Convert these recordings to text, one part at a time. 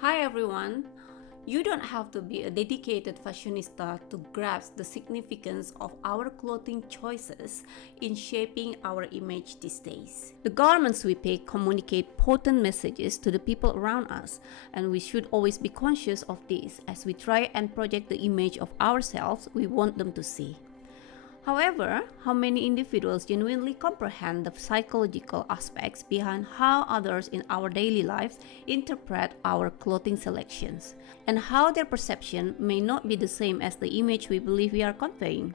Hi everyone! You don't have to be a dedicated fashionista to grasp the significance of our clothing choices in shaping our image these days. The garments we pick communicate potent messages to the people around us, and we should always be conscious of this as we try and project the image of ourselves we want them to see. However, how many individuals genuinely comprehend the psychological aspects behind how others in our daily lives interpret our clothing selections, and how their perception may not be the same as the image we believe we are conveying?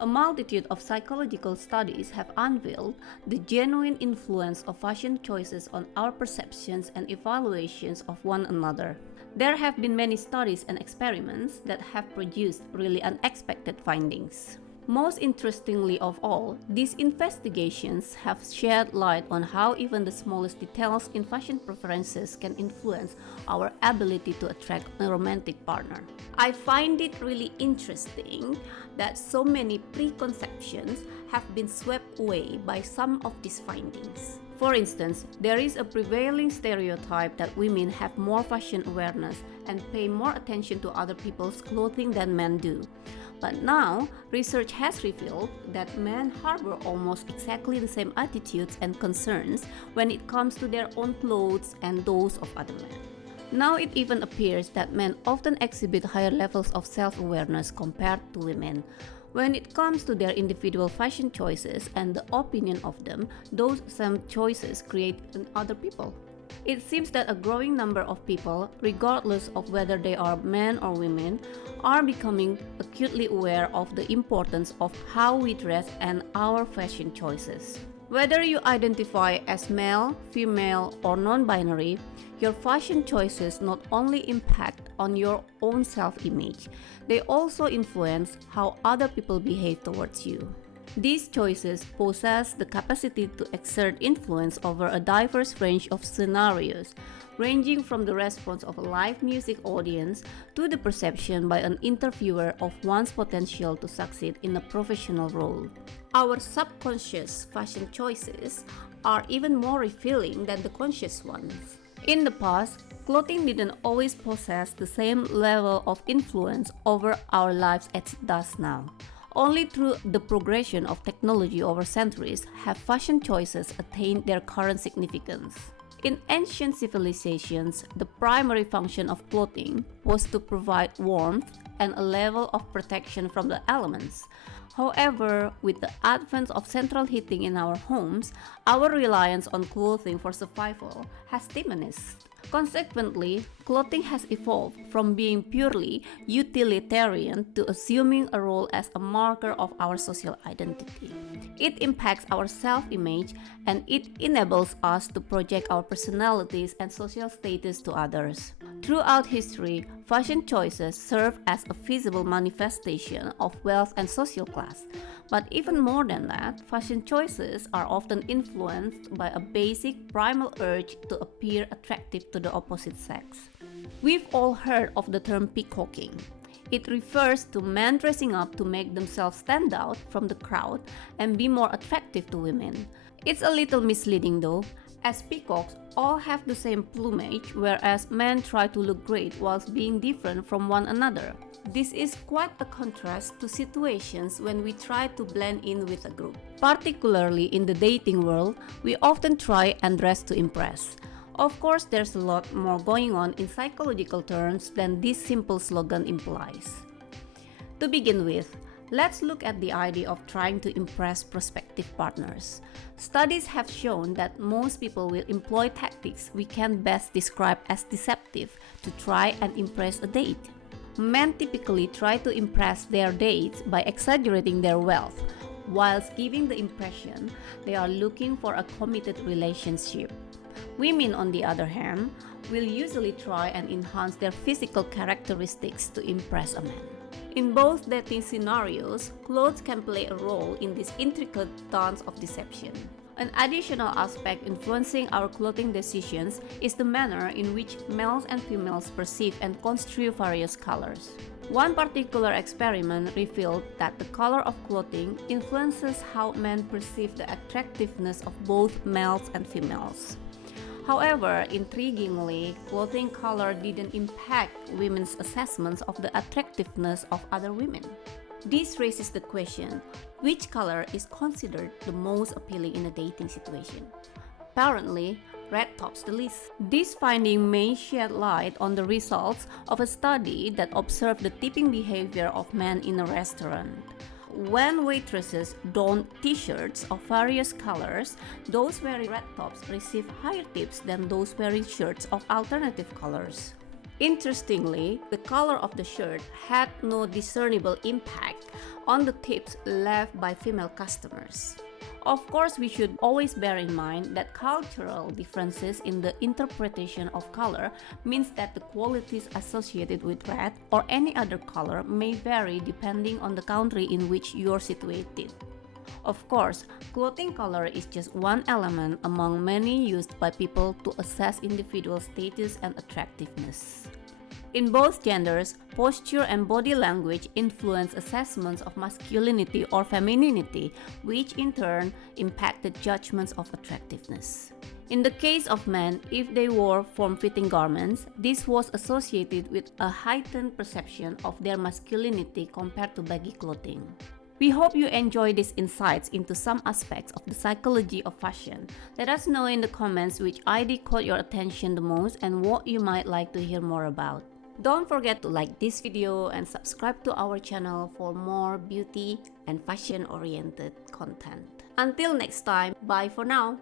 A multitude of psychological studies have unveiled the genuine influence of fashion choices on our perceptions and evaluations of one another. There have been many studies and experiments that have produced really unexpected findings. Most interestingly of all, these investigations have shed light on how even the smallest details in fashion preferences can influence our ability to attract a romantic partner. I find it really interesting that so many preconceptions have been swept away by some of these findings. For instance, there is a prevailing stereotype that women have more fashion awareness and pay more attention to other people's clothing than men do. But now, research has revealed that men harbor almost exactly the same attitudes and concerns when it comes to their own clothes and those of other men. Now it even appears that men often exhibit higher levels of self-awareness compared to women. When it comes to their individual fashion choices and the opinion of them, those same choices create in other people. It seems that a growing number of people, regardless of whether they are men or women, are becoming acutely aware of the importance of how we dress and our fashion choices. Whether you identify as male, female, or non-binary, your fashion choices not only impact on your own self-image, they also influence how other people behave towards you. These choices possess the capacity to exert influence over a diverse range of scenarios, ranging from the response of a live music audience to the perception by an interviewer of one's potential to succeed in a professional role. Our subconscious fashion choices are even more revealing than the conscious ones. In the past, clothing didn't always possess the same level of influence over our lives as it does now. Only through the progression of technology over centuries have fashion choices attained their current significance. In ancient civilizations, the primary function of clothing was to provide warmth and a level of protection from the elements. However, with the advent of central heating in our homes, our reliance on clothing for survival has diminished. Consequently, clothing has evolved from being purely utilitarian to assuming a role as a marker of our social identity. It impacts our self-image and it enables us to project our personalities and social status to others. Throughout history, fashion choices serve as a visible manifestation of wealth and social class. But even more than that, fashion choices are often influenced by a basic primal urge to appear attractive to the opposite sex. We've all heard of the term peacocking. It refers to men dressing up to make themselves stand out from the crowd and be more attractive to women. It's a little misleading though, as peacocks all have the same plumage, whereas men try to look great whilst being different from one another. This is quite a contrast to situations when we try to blend in with a group. Particularly in the dating world, we often try and dress to impress. Of course, there's a lot more going on in psychological terms than this simple slogan implies. To begin with, let's look at the idea of trying to impress prospective partners. Studies have shown that most people will employ tactics we can best describe as deceptive to try and impress a date. Men typically try to impress their dates by exaggerating their wealth, whilst giving the impression they are looking for a committed relationship. Women, on the other hand, will usually try and enhance their physical characteristics to impress a man. In both dating scenarios, clothes can play a role in this intricate dance of deception. An additional aspect influencing our clothing decisions is the manner in which males and females perceive and construe various colors. One particular experiment revealed that the color of clothing influences how men perceive the attractiveness of both males and females. However, intriguingly, clothing color didn't impact women's assessments of the attractiveness of other women. This raises the question, which color is considered the most appealing in a dating situation? Apparently, red tops the list. This finding may shed light on the results of a study that observed the tipping behavior of men in a restaurant. When waitresses don t-shirts of various colors, those wearing red tops receive higher tips than those wearing shirts of alternative colors. Interestingly, the color of the shirt had no discernible impact on the tips left by female customers. Of course, we should always bear in mind that cultural differences in the interpretation of color means that the qualities associated with red or any other color may vary depending on the country in which you're situated. Of course, clothing color is just one element among many used by people to assess individual status and attractiveness. In both genders, posture and body language influence assessments of masculinity or femininity, which in turn impacted judgments of attractiveness. In the case of men, if they wore form-fitting garments, this was associated with a heightened perception of their masculinity compared to baggy clothing. We hope you enjoy these insights into some aspects of the psychology of fashion. Let us know in the comments which idea caught your attention the most and what you might like to hear more about. Don't forget to like this video and subscribe to our channel for more beauty and fashion-oriented content. Until next time, bye for now!